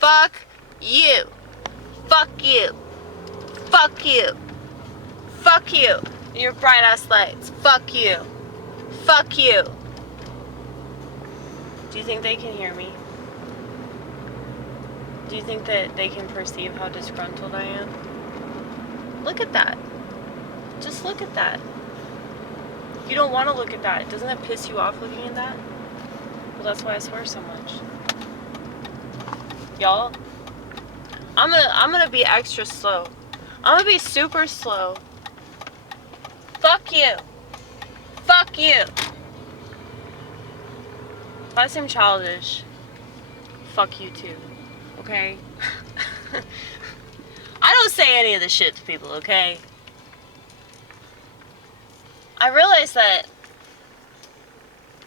Fuck you. Fuck you. Fuck you. Fuck you. Your bright ass lights. Fuck you. Fuck you. Do you think they can hear me? Do you think that they can perceive how disgruntled I am? Look at that. Just look at that. You don't want to look at that. Doesn't that piss you off looking at that? Well, that's why I swear so much. Y'all, I'm gonna be extra slow. I'm gonna be super slow. Fuck you. Fuck you. If I seem childish, fuck you too. Okay? I don't say any of this shit to people, okay? I realize that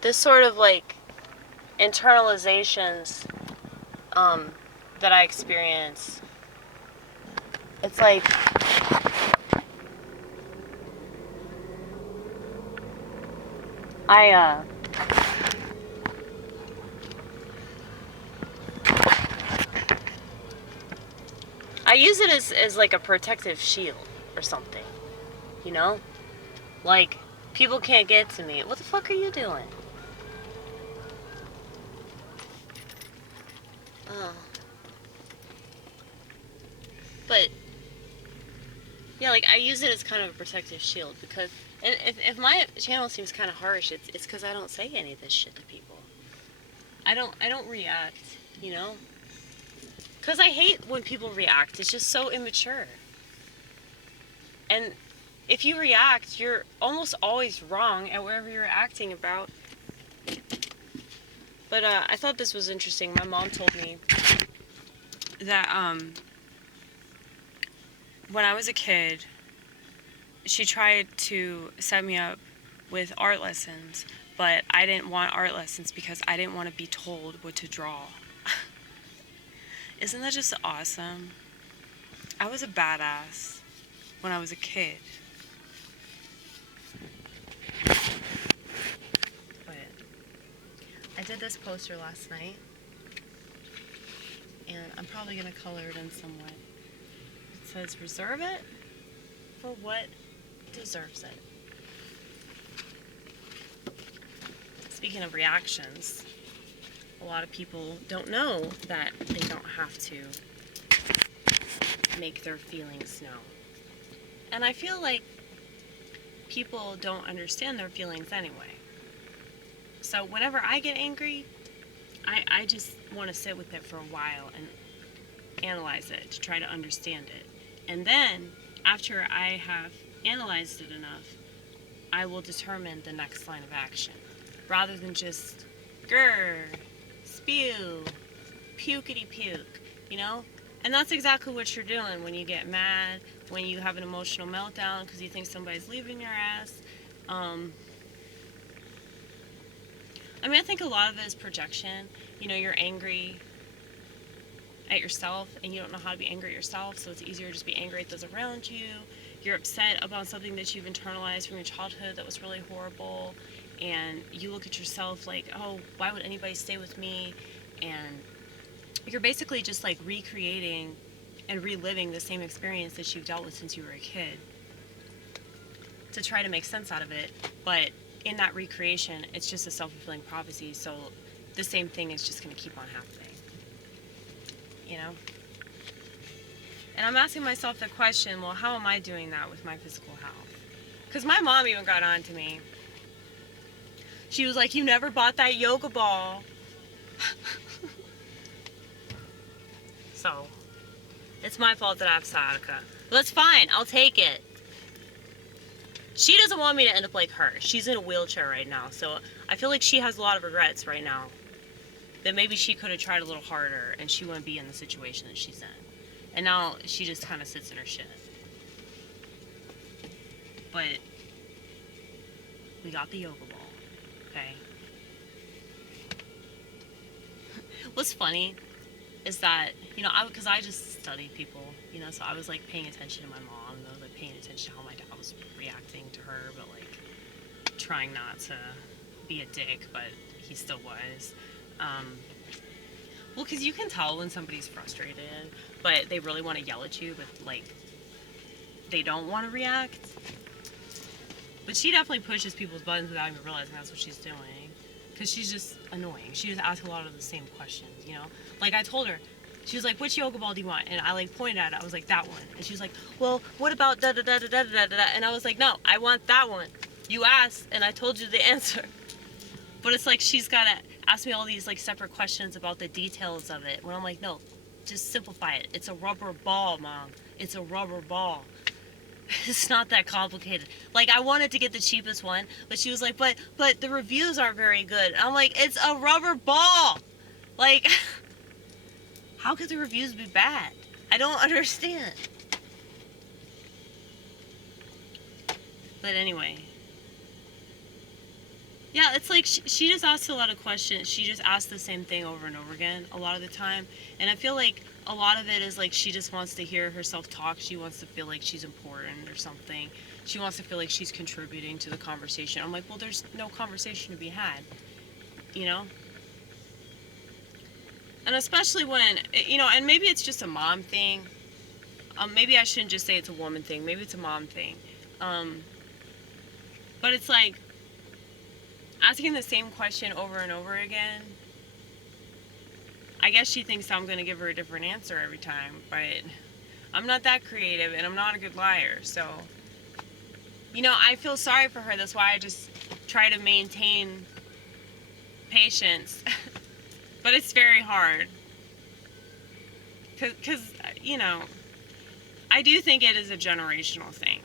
this sort of like internalizations that I experience, it's like I use it as like a protective shield or something, you know? Like, people can't get to me. What the fuck are you doing? But, yeah, like, I use it as kind of a protective shield because if my channel seems kind of harsh, it's because I don't say any of this shit to people. I don't react, you know? Because I hate when people react. It's just so immature. And if you react, you're almost always wrong at whatever you're acting about. But I thought this was interesting. My mom told me that when I was a kid, she tried to set me up with art lessons, but I didn't want art lessons because I didn't want to be told what to draw. Isn't that just awesome? I was a badass when I was a kid. But I did this poster last night, and I'm probably going to color it in some way. It says, reserve it for what deserves it. Speaking of reactions, a lot of people don't know that they don't have to make their feelings known. And I feel like people don't understand their feelings anyway. So whenever I get angry, I just want to sit with it for a while and analyze it to try to understand it. And then, after I have analyzed it enough, I will determine the next line of action. Rather than just, grr, spew, pukety puke, you know? And that's exactly what you're doing when you get mad, when you have an emotional meltdown because you think somebody's leaving your ass. I think a lot of it is projection. You know, you're angry at yourself and you don't know how to be angry at yourself, so it's easier to just be angry at those around you. You're upset about something that you've internalized from your childhood that was really horrible, and you look at yourself like, oh, why would anybody stay with me? And you're basically just like recreating and reliving the same experience that you've dealt with since you were a kid to try to make sense out of it. But in that recreation, it's just a self-fulfilling prophecy, so the same thing is just going to keep on happening, you know? And I'm asking myself the question, well, how am I doing that with my physical health? Because my mom even got on to me. She was like, you never bought that yoga ball. So, it's my fault that I have sciatica. But that's fine, I'll take it. She doesn't want me to end up like her. She's in a wheelchair right now, so I feel like she has a lot of regrets right now. That maybe she could have tried a little harder and she wouldn't be in the situation that she's in. And now she just kind of sits in her shit. But we got the yoga ball, okay? What's funny is that, you know, because I just study people, you know, so I was like paying attention to my mom, and I was like paying attention to how my dad was reacting to her, but like trying not to be a dick, but he still was. Well, because you can tell when somebody's frustrated, but they really want to yell at you, but, like, they don't want to react. But she definitely pushes people's buttons without even realizing that's what she's doing. Because she's just annoying. She just asks a lot of the same questions, you know? Like, I told her, she was like, which yoga ball do you want? And I, like, pointed at it. I was like, that one. And she was like, well, what about da-da-da-da-da-da-da-da? And I was like, no, I want that one. You asked, and I told you the answer. But it's like she's got to ask me all these, like, separate questions about the details of it. When I'm like, no, just simplify it. It's a rubber ball, Mom. It's a rubber ball. It's not that complicated. Like, I wanted to get the cheapest one, but she was like, but the reviews aren't very good. I'm like, it's a rubber ball. Like, how could the reviews be bad? I don't understand. But anyway. Yeah, it's like she just asks a lot of questions. She just asks the same thing over and over again a lot of the time. And I feel like a lot of it is like she just wants to hear herself talk. She wants to feel like she's important or something. She wants to feel like she's contributing to the conversation. I'm like, well, there's no conversation to be had, you know? And especially when, you know, and maybe it's just a mom thing. Maybe I shouldn't just say it's a woman thing. Maybe it's a mom thing. But it's like, asking the same question over and over again, I guess she thinks I'm going to give her a different answer every time, but I'm not that creative and I'm not a good liar, so, you know, I feel sorry for her. That's why I just try to maintain patience, but it's very hard, because, you know, I do think it is a generational thing.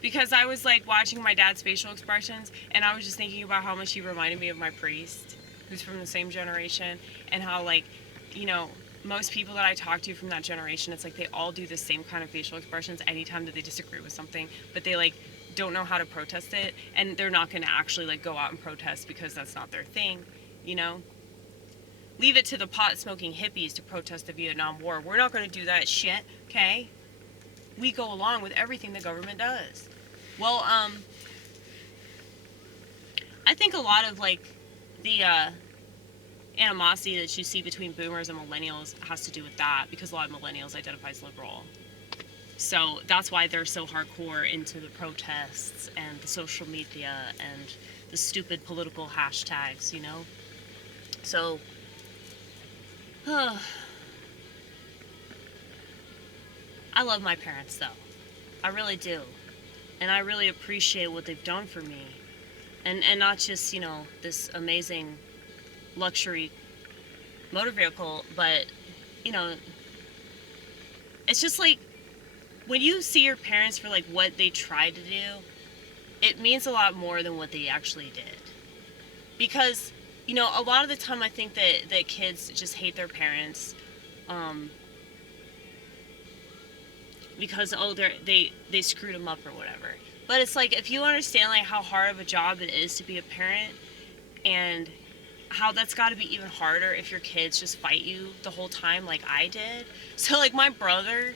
Because I was, like, watching my dad's facial expressions, and I was just thinking about how much he reminded me of my priest, who's from the same generation, and how, like, you know, most people that I talk to from that generation, it's like they all do the same kind of facial expressions anytime that they disagree with something, but they, like, don't know how to protest it, and they're not going to actually, like, go out and protest because that's not their thing, you know? Leave it to the pot-smoking hippies to protest the Vietnam War. We're not going to do that shit, okay? We go along with everything the government does. Well, I think a lot of, like, the animosity that you see between boomers and millennials has to do with that, because a lot of millennials identify as liberal. So that's why they're so hardcore into the protests and the social media and the stupid political hashtags, you know? So, I love my parents, though. I really do. And I really appreciate what they've done for me. And not just, you know, this amazing luxury motor vehicle, but, you know, it's just like, when you see your parents for, like, what they tried to do, it means a lot more than what they actually did. Because, you know, a lot of the time I think that kids just hate their parents, because, oh, they screwed them up or whatever. But it's like, if you understand, like, how hard of a job it is to be a parent, and how that's got to be even harder if your kids just fight you the whole time like I did. So, like, my brother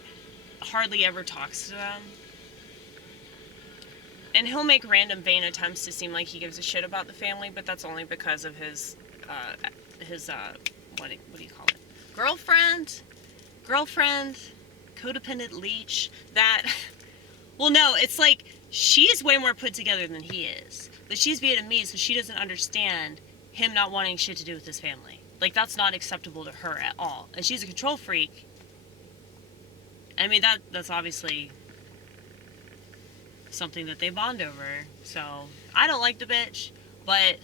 hardly ever talks to them. And he'll make random vain attempts to seem like he gives a shit about the family, but that's only because of his what do you call it? Girlfriend, codependent leech, that, well, no, it's like, she's way more put together than he is. But she's Vietnamese, so she doesn't understand him not wanting shit to do with his family. Like, that's not acceptable to her at all. And she's a control freak. I mean, that's obviously something that they bond over. So, I don't like the bitch, but,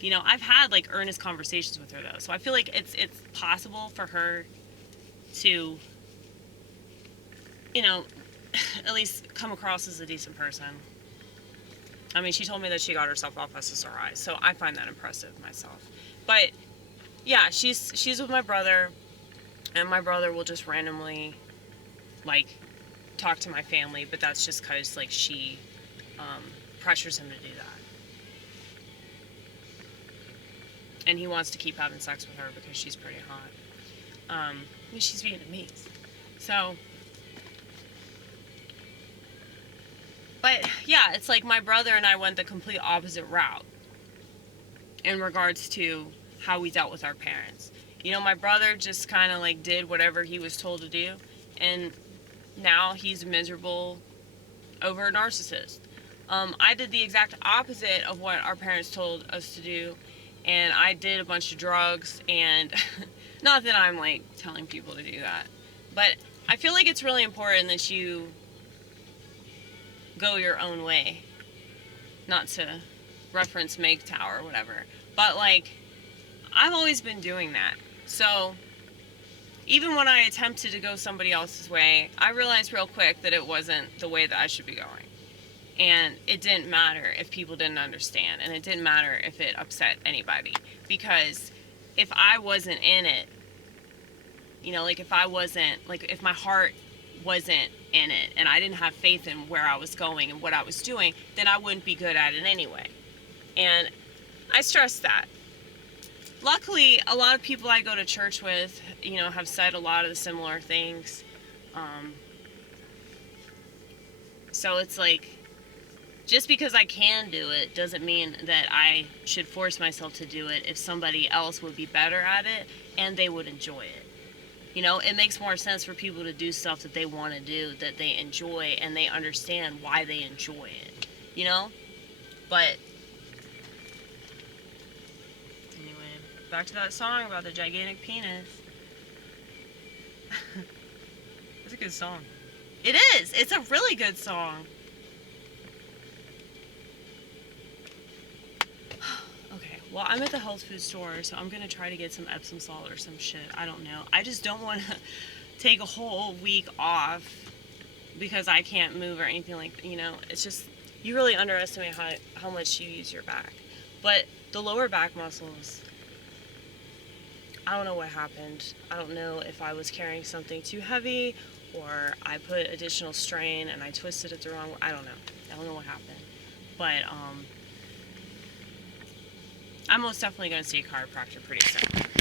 you know, I've had, like, earnest conversations with her, though. So I feel like it's possible for her to, you know, at least come across as a decent person. I mean, she told me that she got herself off SSRI, so I find that impressive myself. But, yeah, she's with my brother, and my brother will just randomly, like, talk to my family, but that's just because, like, she pressures him to do that. And he wants to keep having sex with her because she's pretty hot. I mean, she's Vietnamese. So, but, yeah, it's like my brother and I went the complete opposite route in regards to how we dealt with our parents. You know, my brother just kind of like did whatever he was told to do, and now he's miserable over a narcissist. I did the exact opposite of what our parents told us to do, and I did a bunch of drugs, and not that I'm like telling people to do that, but I feel like it's really important that you go your own way. Not to reference MGTOW or whatever, but like, I've always been doing that. So even when I attempted to go somebody else's way, I realized real quick that it wasn't the way that I should be going. And it didn't matter if people didn't understand, and it didn't matter if it upset anybody. Because if I wasn't in it, you know, like if my heart wasn't in it, and I didn't have faith in where I was going and what I was doing, then I wouldn't be good at it anyway. And I stress that. Luckily, a lot of people I go to church with, you know, have said a lot of the similar things. So it's like, just because I can do it doesn't mean that I should force myself to do it if somebody else would be better at it and they would enjoy it. You know, it makes more sense for people to do stuff that they want to do, that they enjoy, and they understand why they enjoy it. You know? But anyway, back to that song about the gigantic penis. It's a good song. It is! It's a really good song. Okay, well, I'm at the health food store, so I'm gonna try to get some Epsom salt or some shit. I don't know. I just don't want to take a whole week off because I can't move or anything like, you know. It's just, you really underestimate how much you use your back. But the lower back muscles, I don't know what happened. I don't know if I was carrying something too heavy or I put additional strain and I twisted it the wrong way. I don't know. I don't know what happened. But I'm most definitely going to see a chiropractor pretty soon.